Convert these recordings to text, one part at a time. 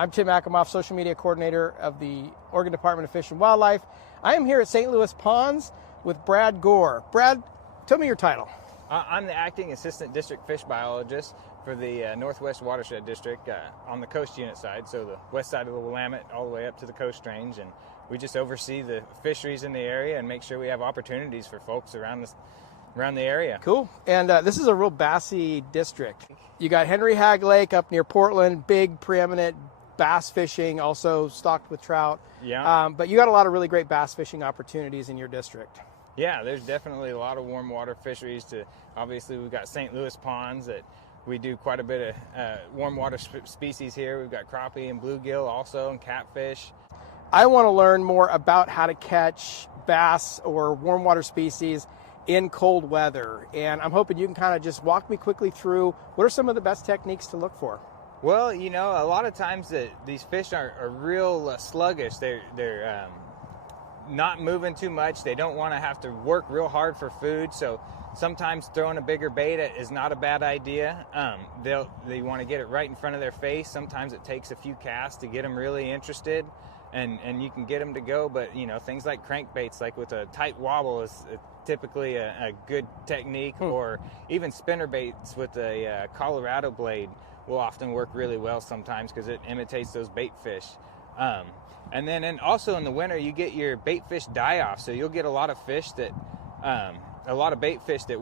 I'm Tim Akamoff, social media coordinator of the Oregon Department of Fish and Wildlife. I am here at St. Louis Ponds with Brad Gohr. Brad, tell me your title. I'm the acting assistant district fish biologist for the Northwest Watershed District on the coast unit side, so the west side of the Willamette all the way up to the Coast Range, and we just oversee the fisheries in the area and make sure we have opportunities for folks around the area. Cool. And this is a real bassy district. You got Henry Hagg Lake up near Portland, big preeminent bass fishing, also stocked with trout. Yeah. But you got a lot of really great bass fishing opportunities in your district. Yeah, there's definitely a lot of warm water fisheries. Obviously, we've got St. Louis ponds that we do quite a bit of warm water species here. We've got crappie and bluegill also, and catfish. I want to learn more about how to catch bass or warm water species in cold weather. And I'm hoping you can kind of just walk me quickly through what are some of the best techniques to look for. Well, you know, a lot of times these fish are real sluggish. They're not moving too much. They don't want to have to work real hard for food. So sometimes throwing a bigger bait is not a bad idea. They want to get it right in front of their face. Sometimes it takes a few casts to get them really interested, and you can get them to go. But you know, things like crankbaits, like with a tight wobble, is typically a good technique. Or even spinner baits with a Colorado blade will often work really well sometimes because it imitates those bait fish. And then also in the winter, you get your bait fish die off. So you'll get a lot of fish that, a lot of bait fish that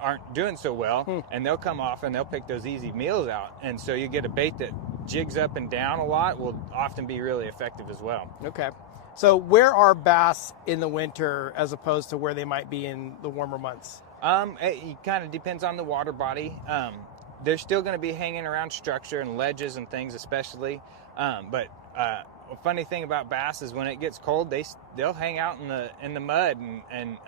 aren't doing so well, and they'll come off and they'll pick those easy meals out. And so you get a bait that jigs up and down a lot will often be really effective as well. Okay. So where are bass in the winter as opposed to where they might be in the warmer months? It kind of depends on the water body. They're still going to be hanging around structure and ledges and things especially. But a funny thing about bass is when it gets cold, they'll hang out in the mud and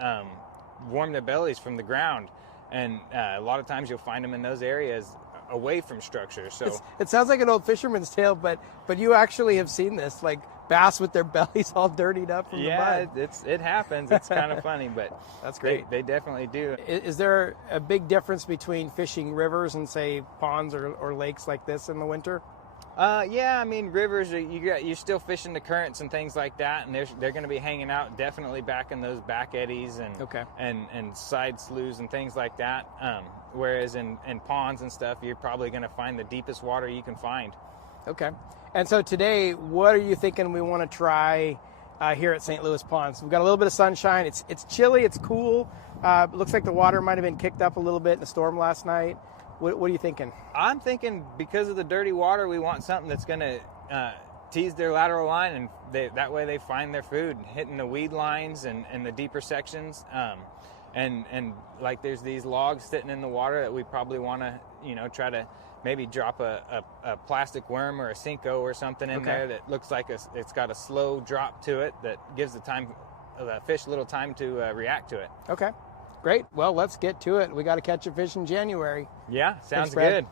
warm their bellies from the ground. And a lot of times you'll find them in those areas away from structure. So it sounds like an old fisherman's tale, but you actually have seen this, like bass with their bellies all dirtied up from the mud. Yeah, it happens. It's kind of funny, but that's great. They definitely do. Is there a big difference between fishing rivers and say ponds or lakes like this in the winter? Yeah, I mean rivers. You're still fishing the currents and things like that, and they're going to be hanging out definitely back in those back eddies and side sloughs and things like that. Whereas in ponds and stuff, you're probably going to find the deepest water you can find. Okay. And so today, what are you thinking we want to try here at St. Louis Ponds? We've got a little bit of sunshine. It's chilly. It's cool. It looks like the water might have been kicked up a little bit in the storm last night. What are you thinking? I'm thinking because of the dirty water, we want something that's going to tease their lateral line, and that way they find their food, hitting the weed lines and the deeper sections. And like there's these logs sitting in the water that we probably want to, try to maybe drop a plastic worm or a Cinco or something in there that looks like it's got a slow drop to it that gives the fish a little time to react to it. Okay. Great. Well, let's get to it. We got to catch a fish in January. Yeah, sounds Thanks, Brad. good.